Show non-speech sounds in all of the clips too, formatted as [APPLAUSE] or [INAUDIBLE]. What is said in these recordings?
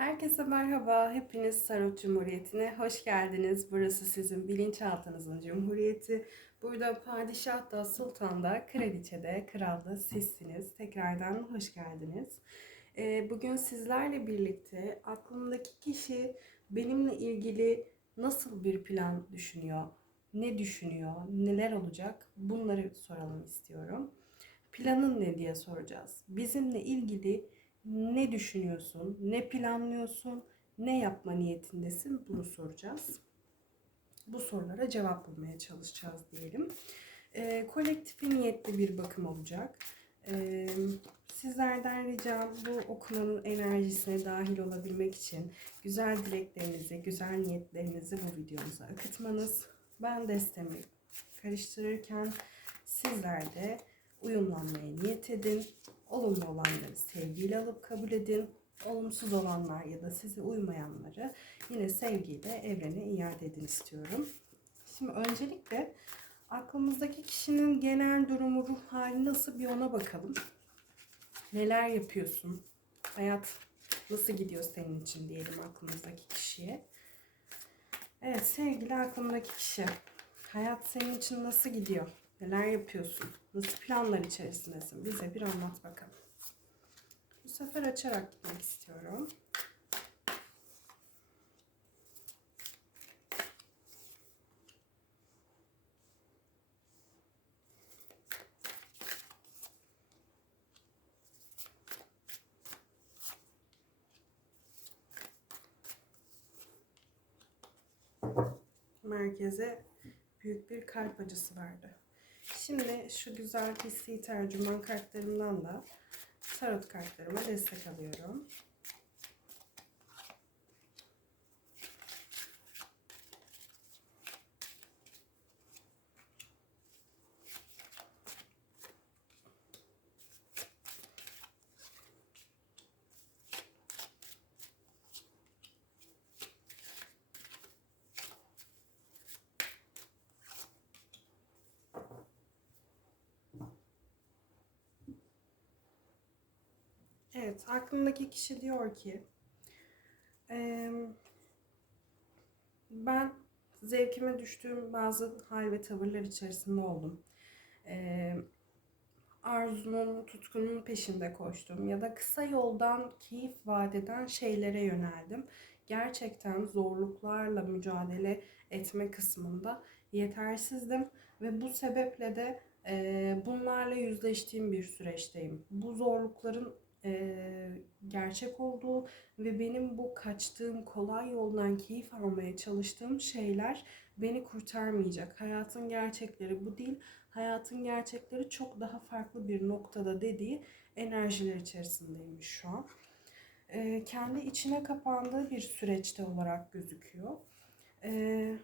Herkese merhaba. Hepiniz Sarot Cumhuriyeti'ne hoş geldiniz. Burası sizin bilinçaltınızın cumhuriyeti. Burada padişah da, sultan da, kraliçe de, kral da sizsiniz. Tekrardan hoş geldiniz. Ee, Bugün sizlerle birlikte aklımdaki kişi benimle ilgili nasıl bir plan düşünüyor, ne düşünüyor, neler olacak bunları soralım istiyorum. Planın ne diye soracağız. Bizimle ilgili ne düşünüyorsun, ne planlıyorsun, ne yapma niyetindesin bunu soracağız. Bu sorulara cevap bulmaya çalışacağız diyelim. Ee, kolektifi niyetli bir bakım olacak. Ee, sizlerden ricam bu okumanın enerjisine dahil olabilmek için güzel dileklerinizi, güzel niyetlerinizi bu videomuza akıtmanız. Ben destemi karıştırırken sizler de uyumlanmaya niyet edin. Olumlu olanları sevgiyle alıp kabul edin. Olumsuz olanlar ya da size uymayanları yine sevgiyle evrene iade edin istiyorum. Şimdi öncelikle aklımızdaki kişinin genel durumu, ruh hali nasıl bir ona bakalım. Neler yapıyorsun? Hayat nasıl gidiyor senin için diyelim aklımızdaki kişiye. Evet sevgili aklımdaki kişi. Hayat senin için nasıl gidiyor? Neler yapıyorsun? Nasıl planlar içerisindesin? Bize bir anlat bakalım. Bu sefer açarak gitmek istiyorum. Merkeze büyük bir kalp acısı verdi. Şimdi şu güzel hissi tercüman kartlarımdan da tarot kartlarıma destek alıyorum. Evet, aklımdaki kişi diyor ki ben zevkime düştüğüm bazı hal ve tavırlar içerisinde oldum. Eee arzunun, tutkunun peşinde koştum ya da kısa yoldan keyif vaat eden şeylere yöneldim. Gerçekten zorluklarla mücadele etme kısmında yetersizdim ve bu sebeple de bunlarla yüzleştiğim bir süreçteyim. Bu zorlukların eee, gerçek olduğu ve benim bu kaçtığım kolay yoldan keyif almaya çalıştığım şeyler beni kurtarmayacak. Hayatın gerçekleri bu değil. Hayatın gerçekleri çok daha farklı bir noktada dediği enerjiler içerisindeymiş şu an. Eee, kendi içine kapandığı bir süreçte olarak gözüküyor. Eee,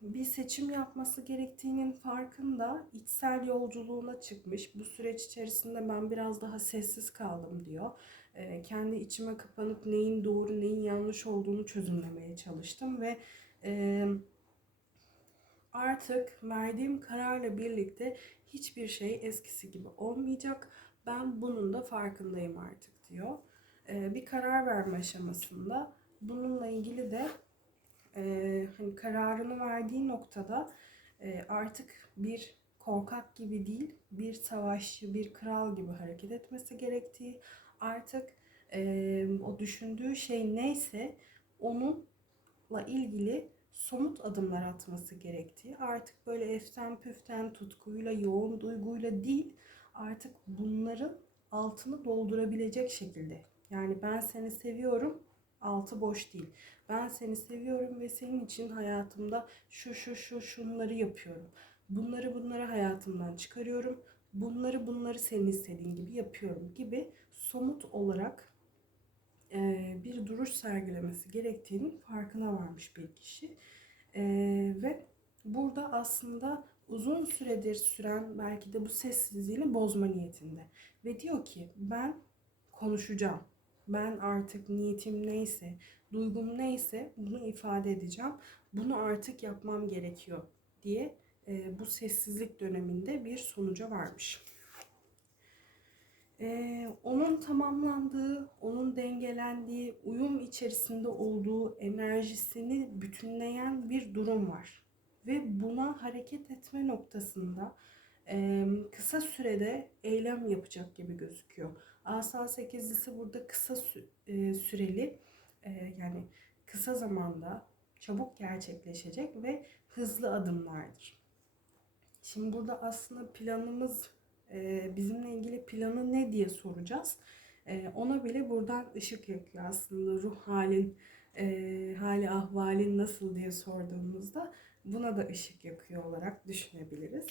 bir seçim yapması gerektiğinin farkında içsel yolculuğuna çıkmış. Bu süreç içerisinde ben biraz daha sessiz kaldım diyor. Eee, kendi içime kapanıp neyin doğru neyin yanlış olduğunu çözümlemeye çalıştım ve eee, artık verdiğim kararla birlikte hiçbir şey eskisi gibi olmayacak. Ben bunun da farkındayım artık diyor. Eee, bir karar verme aşamasında bununla ilgili de eee, hani kararını verdiği noktada eee, artık bir korkak gibi değil, bir savaşçı, bir kral gibi hareket etmesi gerektiği, artık eee, o düşündüğü şey neyse onunla ilgili somut adımlar atması gerektiği, artık böyle eften püften tutkuyla, yoğun duyguyla değil, artık bunların altını doldurabilecek şekilde. Yani ben seni seviyorum, altı boş değil. Ben seni seviyorum ve senin için hayatımda şu şu şu şunları yapıyorum. Bunları bunları hayatımdan çıkarıyorum. Bunları bunları senin istediğin gibi yapıyorum gibi somut olarak e, bir duruş sergilemesi gerektiğinin farkına varmış bir kişi. E, ve burada aslında uzun süredir süren belki de bu sessizliğini bozma niyetinde. Ve diyor ki ben konuşacağım. Ben artık niyetim neyse, duygum neyse bunu ifade edeceğim. Bunu artık yapmam gerekiyor diye e, bu sessizlik döneminde bir sonuca varmış. Ee, onun tamamlandığı, onun dengelendiği, uyum içerisinde olduğu enerjisini bütünleyen bir durum var. Ve buna hareket etme noktasında e, kısa sürede eylem yapacak gibi gözüküyor. Asa sekizlisi burada kısa sü- e, süreli e, yani kısa zamanda çabuk gerçekleşecek ve hızlı adımlardır. Şimdi burada aslında planımız e, bizimle ilgili planı ne diye soracağız. E, ona bile buradan ışık yakıyor aslında ruh halin, e, hali ahvalin nasıl diye sorduğumuzda buna da ışık yakıyor olarak düşünebiliriz.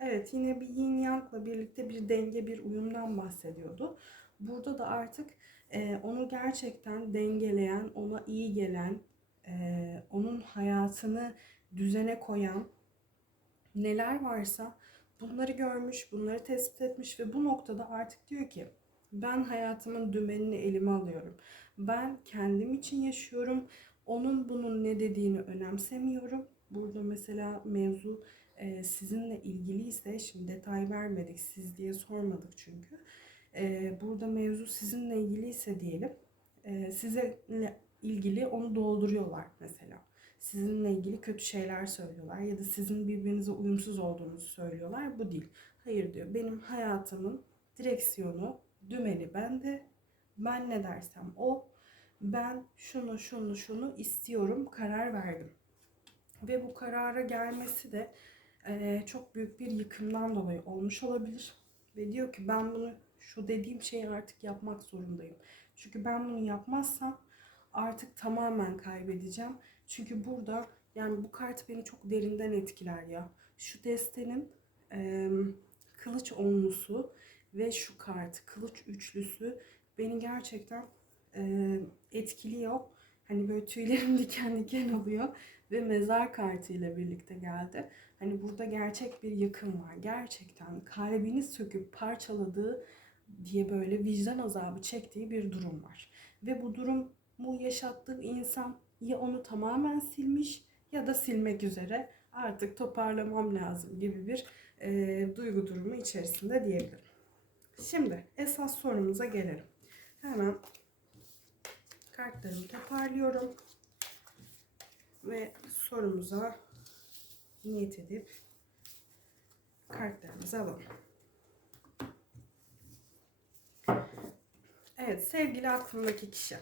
Evet yine bir yin yangla birlikte bir denge bir uyumdan bahsediyordu. Burada da artık e, onu gerçekten dengeleyen, ona iyi gelen, e, onun hayatını düzene koyan neler varsa bunları görmüş, bunları tespit etmiş ve bu noktada artık diyor ki ben hayatımın dümenini elime alıyorum. Ben kendim için yaşıyorum. Onun bunun ne dediğini önemsemiyorum. Burada mesela mevzu e, sizinle ilgiliyse, şimdi detay vermedik siz diye sormadık çünkü. E, burada mevzu sizinle ilgiliyse diyelim, e, sizinle ilgili onu dolduruyorlar mesela sizinle ilgili kötü şeyler söylüyorlar ya da sizin birbirinize uyumsuz olduğunuzu söylüyorlar. Bu değil. Hayır diyor. Benim hayatımın direksiyonu, dümeni bende. Ben ne dersem o. Ben şunu şunu şunu istiyorum. Karar verdim. Ve bu karara gelmesi de çok büyük bir yıkımdan dolayı olmuş olabilir. Ve diyor ki ben bunu şu dediğim şeyi artık yapmak zorundayım. Çünkü ben bunu yapmazsam artık tamamen kaybedeceğim. Çünkü burada yani bu kart beni çok derinden etkiler ya. Şu destenin eee, kılıç onlusu ve şu kart kılıç üçlüsü beni gerçekten eee, etkiliyor. Hani böyle tüylerim [LAUGHS] diken diken oluyor ve mezar kartı ile birlikte geldi. Hani burada gerçek bir yıkım var. Gerçekten kalbini söküp parçaladığı diye böyle vicdan azabı çektiği bir durum var. Ve bu durumu yaşattığı insan ya onu tamamen silmiş ya da silmek üzere artık toparlamam lazım gibi bir e, duygu durumu içerisinde diyebilirim. Şimdi esas sorumuza gelelim. Hemen kartlarımı toparlıyorum ve sorumuza niyet edip kartlarımızı alalım. Evet sevgili aklımdaki kişi.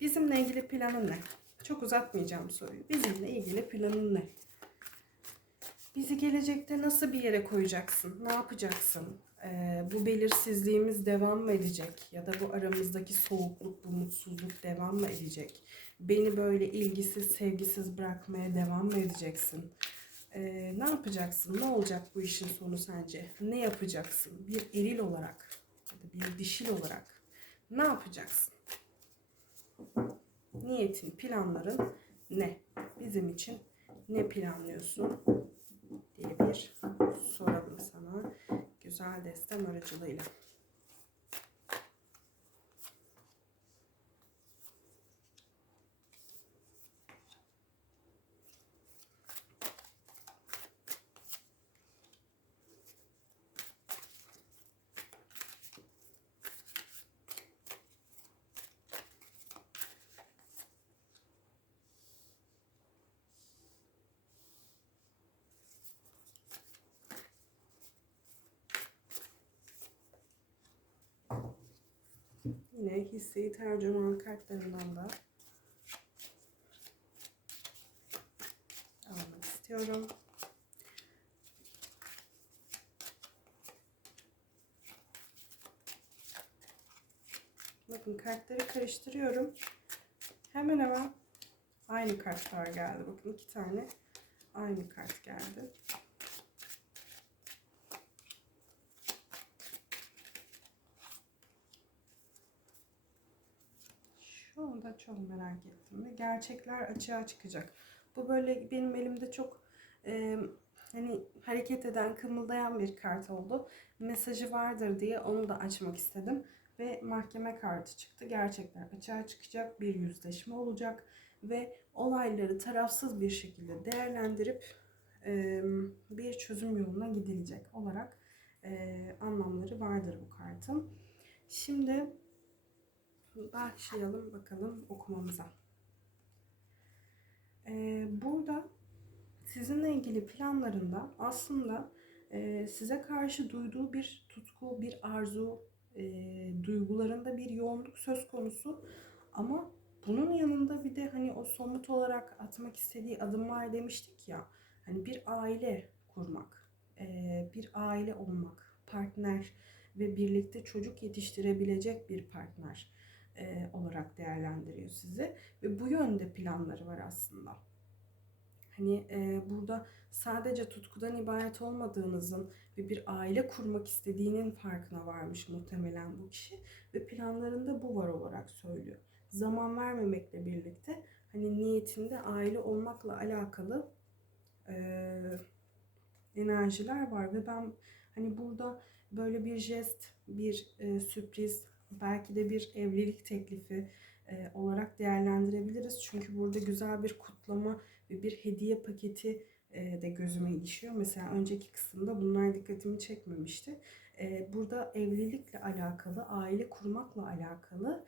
Bizimle ilgili planın ne? Çok uzatmayacağım soruyu. Bizimle ilgili planın ne? Bizi gelecekte nasıl bir yere koyacaksın? Ne yapacaksın? Ee, bu belirsizliğimiz devam mı edecek? Ya da bu aramızdaki soğukluk, bu mutsuzluk devam mı edecek? Beni böyle ilgisiz, sevgisiz bırakmaya devam mı edeceksin? Ee, ne yapacaksın? Ne olacak bu işin sonu sence? Ne yapacaksın? Bir eril olarak bir dişil olarak ne yapacaksın? Niyetin, planların ne? Bizim için ne planlıyorsun? diye bir soralım sana. Güzel destem aracılığıyla. Yine hissi tercüman kartlarından da almak istiyorum. Bakın kartları karıştırıyorum. Hemen hemen aynı kartlar geldi. Bakın iki tane aynı kart geldi. Çok merak ettim ve gerçekler açığa çıkacak. Bu böyle benim elimde çok e, hani hareket eden, kımıldayan bir kart oldu. Mesajı vardır diye onu da açmak istedim. Ve mahkeme kartı çıktı. Gerçekler açığa çıkacak, bir yüzleşme olacak ve olayları tarafsız bir şekilde değerlendirip e, bir çözüm yoluna gidilecek olarak e, anlamları vardır bu kartın. Şimdi başlayalım bakalım okumamıza. E, burada sizinle ilgili planlarında aslında e, size karşı duyduğu bir tutku, bir arzu, e, duygularında bir yoğunluk söz konusu. Ama bunun yanında bir de hani o somut olarak atmak istediği adımlar demiştik ya. Hani bir aile kurmak, e, bir aile olmak, partner ve birlikte çocuk yetiştirebilecek bir partner e, olarak değerlendiriyor sizi. Ve bu yönde planları var aslında. Hani e, burada sadece tutkudan ibaret olmadığınızın ve bir aile kurmak istediğinin farkına varmış muhtemelen bu kişi ve planlarında bu var olarak söylüyor. Zaman vermemekle birlikte hani niyetinde aile olmakla alakalı e, enerjiler var ve ben hani burada böyle bir jest, bir e, sürpriz, belki de bir evlilik teklifi e, olarak değerlendirebiliriz. Çünkü burada güzel bir kutlama ve bir hediye paketi e, de gözüme ilişiyor. Mesela önceki kısımda bunlar dikkatimi çekmemişti. E, burada evlilikle alakalı, aile kurmakla alakalı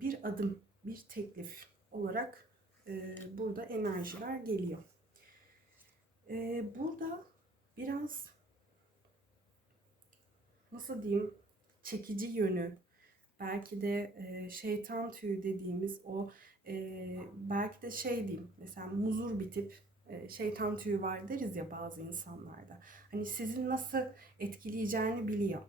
bir adım, bir teklif olarak burada enerjiler geliyor. Burada biraz nasıl diyeyim çekici yönü, belki de e, şeytan tüyü dediğimiz o e, belki de şey diyeyim mesela muzur bitip e, şeytan tüyü var deriz ya bazı insanlarda. Hani sizin nasıl etkileyeceğini biliyor.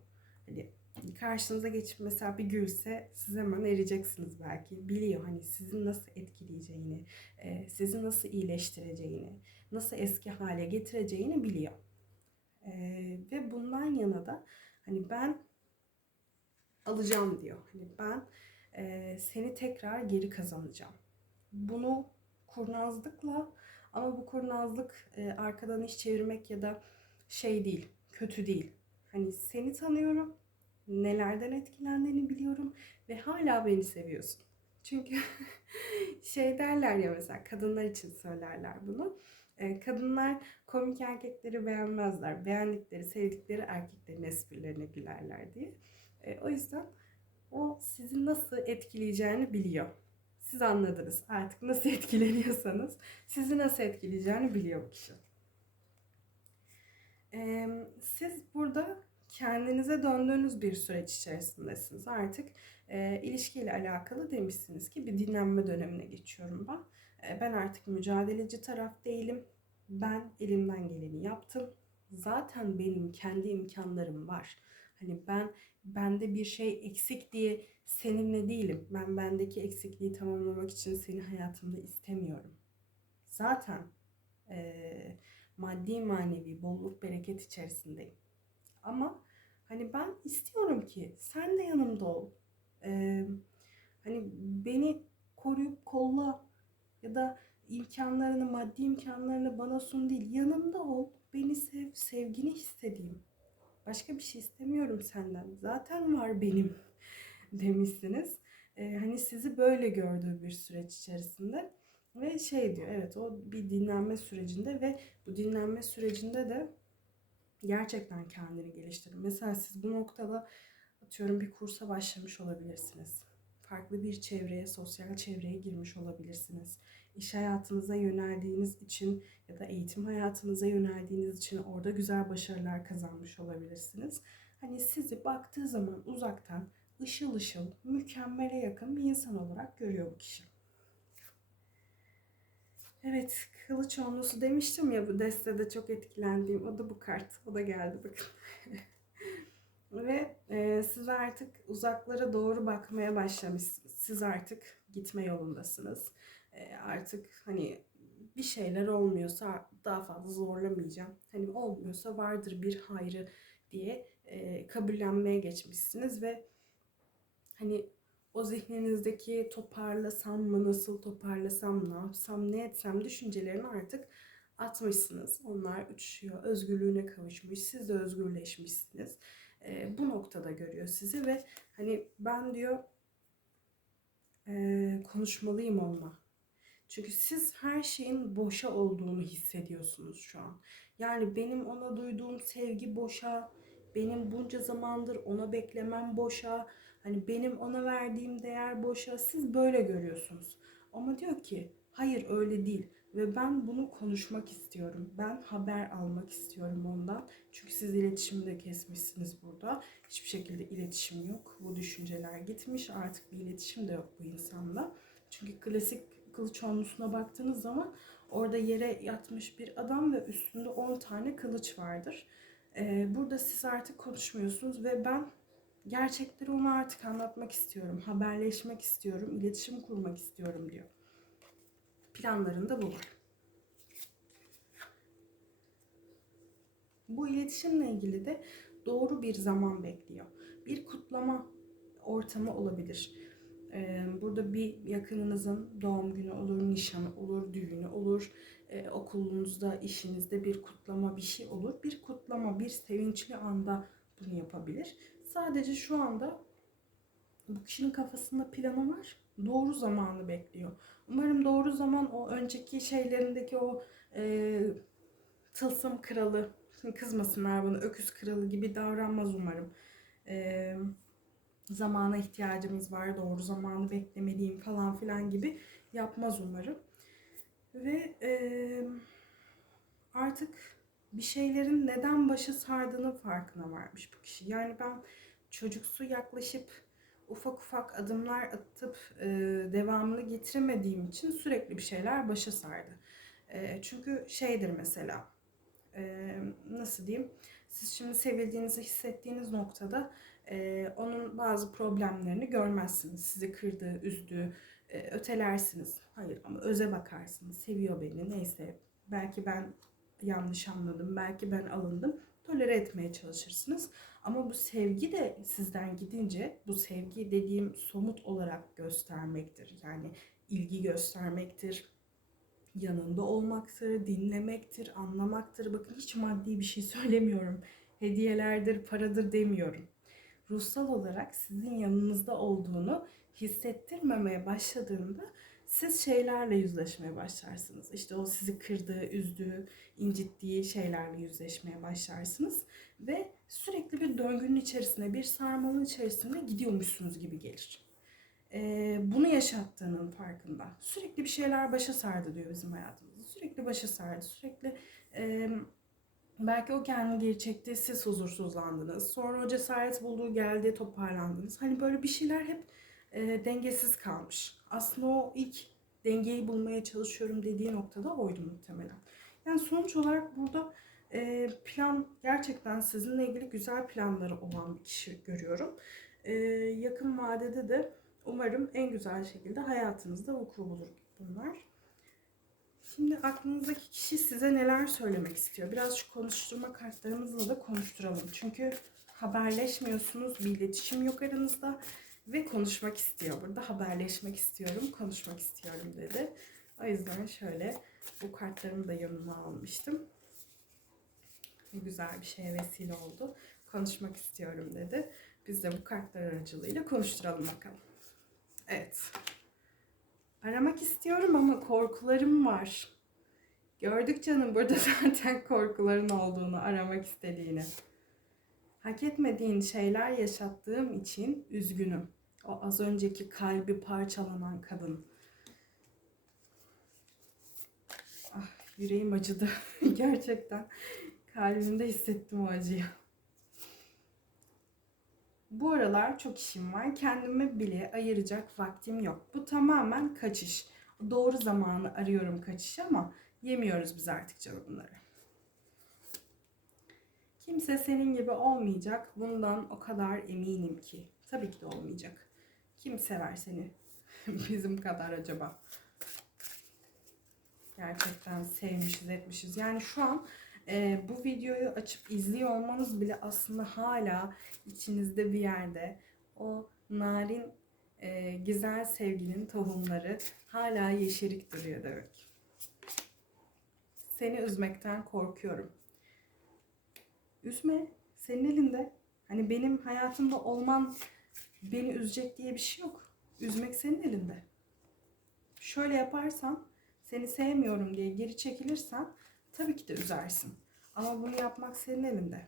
Hani karşınıza geçip mesela bir gülse siz hemen eriyeceksiniz belki. Biliyor hani sizin nasıl etkileyeceğini, e, sizi nasıl iyileştireceğini, nasıl eski hale getireceğini biliyor. E, ve bundan yana da hani ben alacağım diyor. Hani ben e, seni tekrar geri kazanacağım. Bunu kurnazlıkla ama bu kurnazlık e, arkadan iş çevirmek ya da şey değil, kötü değil. Hani seni tanıyorum, nelerden etkilendiğini biliyorum ve hala beni seviyorsun. Çünkü [LAUGHS] şey derler ya mesela kadınlar için söylerler bunu. E, kadınlar komik erkekleri beğenmezler. Beğendikleri, sevdikleri erkeklerin esprilerine gülerler diye. E, o yüzden o sizi nasıl etkileyeceğini biliyor. Siz anladınız artık nasıl [LAUGHS] etkileniyorsanız sizi nasıl etkileyeceğini biliyor kişi. E, siz burada kendinize döndüğünüz bir süreç içerisindesiniz. Artık e, ilişkiyle alakalı demişsiniz ki bir dinlenme dönemine geçiyorum ben. E, ben artık mücadeleci taraf değilim. Ben elimden geleni yaptım. Zaten benim kendi imkanlarım var. Hani ben bende bir şey eksik diye seninle değilim. Ben bendeki eksikliği tamamlamak için seni hayatımda istemiyorum. Zaten e, maddi manevi bolluk bereket içerisindeyim. Ama hani ben istiyorum ki sen de yanımda ol. E, hani beni koruyup kolla ya da imkanlarını, maddi imkanlarını bana sun değil. Yanımda ol, beni sev, sevgini hissedeyim. Başka bir şey istemiyorum senden. Zaten var benim demişsiniz. Ee, hani sizi böyle gördüğü bir süreç içerisinde. Ve şey diyor evet o bir dinlenme sürecinde ve bu dinlenme sürecinde de gerçekten kendini geliştirin. Mesela siz bu noktada atıyorum bir kursa başlamış olabilirsiniz. Farklı bir çevreye, sosyal çevreye girmiş olabilirsiniz. İş hayatınıza yöneldiğiniz için ya da eğitim hayatınıza yöneldiğiniz için orada güzel başarılar kazanmış olabilirsiniz. Hani sizi baktığı zaman uzaktan ışıl ışıl, mükemmele yakın bir insan olarak görüyor bu kişi. Evet, kılıç onlusu demiştim ya bu destede çok etkilendiğim. O da bu kart. O da geldi bakın. [LAUGHS] Ve e, siz artık uzaklara doğru bakmaya başlamışsınız. Siz artık gitme yolundasınız. Artık hani bir şeyler olmuyorsa daha fazla zorlamayacağım. Hani olmuyorsa vardır bir hayrı diye e, kabullenmeye geçmişsiniz ve hani o zihninizdeki toparlasam mı, nasıl toparlasam, ne yapsam, ne etsem düşüncelerini artık atmışsınız. Onlar uçuşuyor, özgürlüğüne kavuşmuş, siz de özgürleşmişsiniz. E, bu noktada görüyor sizi ve hani ben diyor e, konuşmalıyım onunla. Çünkü siz her şeyin boşa olduğunu hissediyorsunuz şu an. Yani benim ona duyduğum sevgi boşa, benim bunca zamandır ona beklemem boşa, hani benim ona verdiğim değer boşa. Siz böyle görüyorsunuz. Ama diyor ki hayır öyle değil ve ben bunu konuşmak istiyorum. Ben haber almak istiyorum ondan. Çünkü siz iletişimi de kesmişsiniz burada. Hiçbir şekilde iletişim yok. Bu düşünceler gitmiş. Artık bir iletişim de yok bu insanla. Çünkü klasik kılıç onlusuna baktığınız zaman orada yere yatmış bir adam ve üstünde 10 tane kılıç vardır. Ee, burada siz artık konuşmuyorsunuz ve ben gerçekleri ona artık anlatmak istiyorum. Haberleşmek istiyorum. iletişim kurmak istiyorum diyor. Planlarında bu var. Bu iletişimle ilgili de doğru bir zaman bekliyor. Bir kutlama ortamı olabilir. Burada bir yakınınızın doğum günü olur, nişanı olur, düğünü olur, okulunuzda, işinizde bir kutlama bir şey olur. Bir kutlama, bir sevinçli anda bunu yapabilir. Sadece şu anda bu kişinin kafasında planı var. Doğru zamanı bekliyor. Umarım doğru zaman o önceki şeylerindeki o e, tılsım kralı, kızmasınlar bana öküz kralı gibi davranmaz umarım. E, zamana ihtiyacımız var, doğru zamanı beklemeliyim falan filan gibi yapmaz umarım. Ve e, artık bir şeylerin neden başı sardığının farkına varmış bu kişi. Yani ben çocuksu yaklaşıp ufak ufak adımlar atıp e, devamını getiremediğim için sürekli bir şeyler başa sardı. E, çünkü şeydir mesela e, nasıl diyeyim siz şimdi sevildiğinizi hissettiğiniz noktada e, onun bazı problemlerini görmezsiniz. Sizi kırdığı, üzdüğü, e, ötelersiniz. Hayır ama öze bakarsınız. Seviyor beni neyse. Belki ben yanlış anladım, belki ben alındım. Tolere etmeye çalışırsınız. Ama bu sevgi de sizden gidince bu sevgi dediğim somut olarak göstermektir. Yani ilgi göstermektir, yanında olmaktır, dinlemektir, anlamaktır. Bakın hiç maddi bir şey [LAUGHS] söylemiyorum. Hediyelerdir, paradır demiyorum. Ruhsal olarak sizin yanınızda olduğunu hissettirmemeye başladığında siz şeylerle yüzleşmeye başlarsınız. İşte o sizi kırdığı, üzdüğü, incittiği şeylerle yüzleşmeye başlarsınız. Ve sürekli bir döngünün içerisine, bir sarmalın içerisine gidiyormuşsunuz gibi gelir. Ee, bunu yaşattığının farkında. Sürekli bir şeyler başa sardı diyor bizim hayatımızda. Sürekli başa sardı, sürekli... E, belki o kendini geri çekti, siz huzursuzlandınız. Sonra o cesaret bulduğu geldi, toparlandınız. Hani böyle bir şeyler hep e, dengesiz kalmış. Aslında o ilk dengeyi bulmaya çalışıyorum dediği noktada oydu muhtemelen. Yani sonuç olarak burada e, plan gerçekten sizinle ilgili güzel planları olan bir kişi görüyorum. E, yakın vadede de umarım en güzel şekilde hayatınızda vuku bulur bunlar. Şimdi aklınızdaki kişi size neler söylemek istiyor? Biraz şu konuşturma kartlarımızla da konuşturalım. Çünkü haberleşmiyorsunuz, bir iletişim yok aranızda ve konuşmak istiyor. Burada haberleşmek istiyorum, konuşmak istiyorum dedi. O yüzden şöyle bu kartlarımı da yanıma almıştım. Güzel bir şeye vesile oldu. Konuşmak istiyorum dedi. Biz de bu kartlar aracılığıyla konuşturalım bakalım. Evet. Aramak istiyorum ama korkularım var. Gördük canım burada [LAUGHS] zaten korkuların olduğunu, aramak istediğini. Hak etmediğin şeyler yaşattığım için üzgünüm. O az önceki kalbi parçalanan kadın. Ah, yüreğim acıdı. [LAUGHS] Gerçekten kalbimde hissettim o acıyı. Bu aralar çok işim var. Kendime bile ayıracak vaktim yok. Bu tamamen kaçış. Doğru zamanı arıyorum kaçış ama yemiyoruz biz artık canım. Kimse senin gibi olmayacak. Bundan o kadar eminim ki. Tabii ki de olmayacak. Kim sever seni [LAUGHS] bizim kadar acaba? Gerçekten sevmişiz etmişiz. Yani şu an e, bu videoyu açıp izliyor olmanız bile aslında hala içinizde bir yerde o narin e, güzel sevginin tohumları hala yeşerik duruyor demek. Seni üzmekten korkuyorum. Üzme. Senin elinde. Hani benim hayatımda olman beni üzecek diye bir şey yok. Üzmek senin elinde. Şöyle yaparsan Seni sevmiyorum diye geri çekilirsen tabii ki de üzersin. Ama bunu yapmak senin elinde.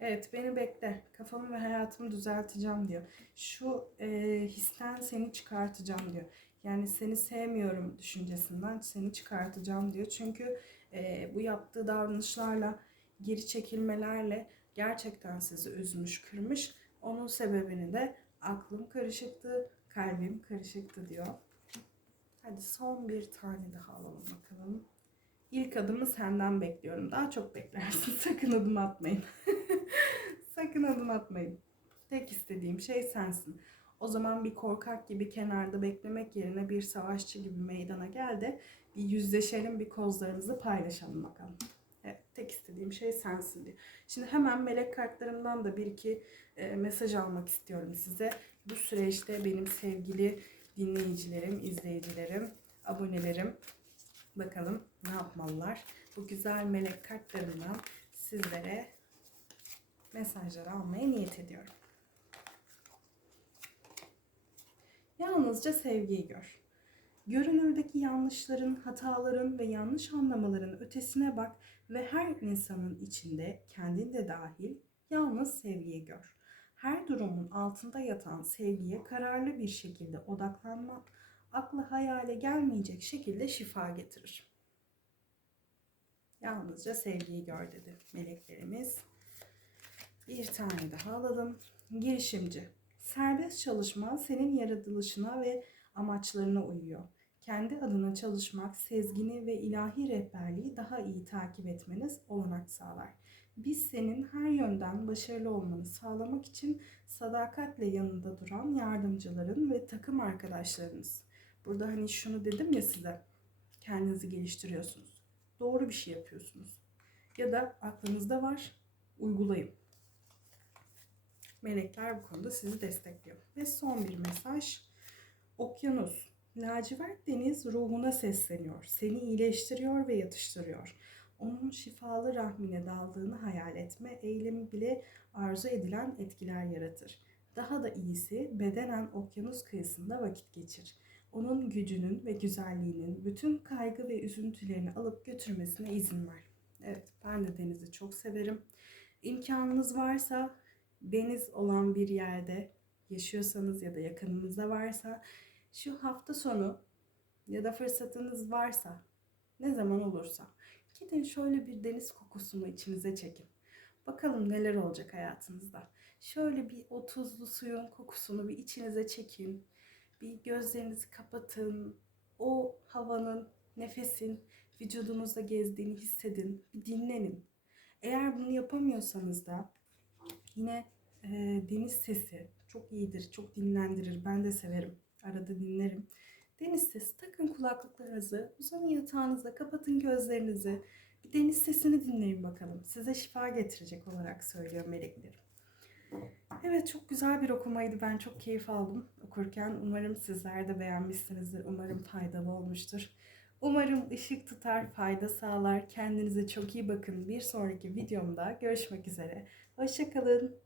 Evet beni bekle. Kafamı ve hayatımı düzelteceğim diyor. Şu e, histen seni çıkartacağım diyor. Yani seni sevmiyorum düşüncesinden seni çıkartacağım diyor. Çünkü e, bu yaptığı davranışlarla, geri çekilmelerle gerçekten sizi üzmüş, kırmış. Onun sebebini de aklım karışıktı, kalbim karışıktı diyor. Hadi son bir tane daha alalım bakalım. İlk adımı senden bekliyorum. Daha çok beklersin. [LAUGHS] Sakın adım atmayın. [LAUGHS] Sakın adım atmayın. Tek istediğim şey sensin. O zaman bir korkak gibi kenarda beklemek yerine bir savaşçı gibi meydana gel de bir yüzleşelim, bir kozlarımızı paylaşalım bakalım. Evet, tek istediğim şey sensin diye. Şimdi hemen melek kartlarımdan da bir iki e, mesaj almak istiyorum size. Bu süreçte benim sevgili dinleyicilerim, izleyicilerim, abonelerim bakalım ne yapmalılar. Bu güzel melek kartlarımdan sizlere mesajlar almaya niyet ediyorum. Yalnızca sevgiyi gör. Görünürdeki yanlışların, hataların ve yanlış anlamaların ötesine bak ve her insanın içinde kendin de dahil yalnız sevgiyi gör. Her durumun altında yatan sevgiye kararlı bir şekilde odaklanma, akla hayale gelmeyecek şekilde şifa getirir. Yalnızca sevgiyi gör dedi meleklerimiz. Bir tane daha alalım. Girişimci. Serbest çalışma senin yaratılışına ve amaçlarına uyuyor. Kendi adına çalışmak, sezgini ve ilahi rehberliği daha iyi takip etmeniz olanak sağlar. Biz senin her yönden başarılı olmanı sağlamak için sadakatle yanında duran yardımcıların ve takım arkadaşlarınız. Burada hani şunu dedim ya size, kendinizi geliştiriyorsunuz. Doğru bir şey yapıyorsunuz. Ya da aklınızda var, uygulayın. Melekler bu konuda sizi destekliyor. Ve son bir mesaj. Okyanus. Lacivert deniz ruhuna sesleniyor. Seni iyileştiriyor ve yatıştırıyor. Onun şifalı rahmine daldığını hayal etme eylemi bile arzu edilen etkiler yaratır. Daha da iyisi bedenen okyanus kıyısında vakit geçir. Onun gücünün ve güzelliğinin bütün kaygı ve üzüntülerini alıp götürmesine izin ver. Evet ben de denizi çok severim. İmkanınız varsa deniz olan bir yerde yaşıyorsanız ya da yakınınızda varsa şu hafta sonu ya da fırsatınız varsa ne zaman olursa gidin şöyle bir deniz kokusunu içinize çekin. Bakalım neler olacak hayatınızda. Şöyle bir o tuzlu suyun kokusunu bir içinize çekin. Bir gözlerinizi kapatın. O havanın, nefesin vücudunuzda gezdiğini hissedin. Bir dinlenin. Eğer bunu yapamıyorsanız da yine e, deniz sesi çok iyidir, çok dinlendirir. Ben de severim. Arada dinlerim. Deniz sesi takın kulaklıklarınızı, uzanın yatağınızda, kapatın gözlerinizi. Bir deniz sesini dinleyin bakalım. Size şifa getirecek olarak söylüyor meleklerim. Evet çok güzel bir okumaydı. Ben çok keyif aldım okurken. Umarım sizler de beğenmişsinizdir. Umarım faydalı olmuştur. Umarım ışık tutar, fayda sağlar. Kendinize çok iyi bakın. Bir sonraki videomda görüşmek üzere. Hoşçakalın.